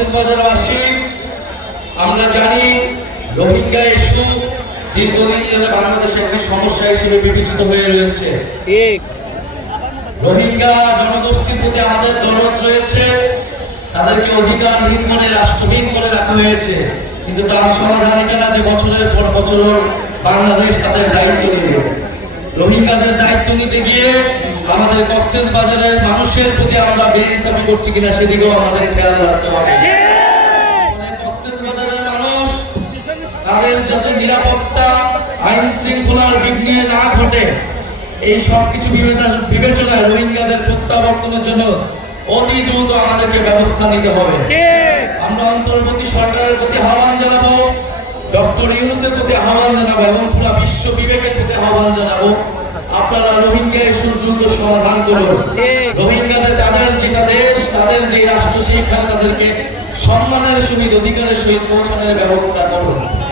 কক্সবাজারবাসী আমরা জানি রোহিঙ্গা ইস্যু দীর্ঘদিন ধরে বাংলাদেশে একটি সমস্যা হিসেবে বিবেচিত হয়ে রয়েছে। রোহিঙ্গা জনগোষ্ঠীর প্রতি আমাদের দরদ রয়েছে, তাদেরকে অধিকারহীন করে রাষ্ট্রহীন করে রাখা হয়েছে, কিন্তু তার সমাধান এটা না যে বছরের পর বছর বাংলাদেশ তাদের দায়িত্ব নেবে। রোহিঙ্গাদের দায়িত্ব নিতে গিয়ে আমাদের কক্সবাজারের মানুষের প্রতি আমরা বেইনসাফি করছি কিনা সেদিকেও আমাদের খেয়াল রাখতে হবে। কক্সবাজারের মানুষ তাদের যাতে নিরাপত্তা আইন শৃঙ্খলার বিঘ্ন না ঘটে এই সব কিছু বিবেচনায় রোহিঙ্গাদের প্রত্যাবর্তনের জন্য অতি দ্রুত আমাদেরকে ব্যবস্থা নিতে হবে। আমরা অন্তর্বর্তী সরকারের প্রতি আহ্বান জানাবো, ডক্টর ইউনূসের প্রতি আহ্বান জানাবো এবং পুরো বিশ্ব বিবেকের প্রতি আহ্বান জানাবো, আপনারা রোহিঙ্গা ইস্যুর দ্রুত সমাধান করুন। রোহিঙ্গাদের তাদের যেটা দেশ, তাদের যে রাষ্ট্র, সেইখানে তাদেরকে সম্মানের সহিত অধিকারের সহিত পৌঁছানোর ব্যবস্থা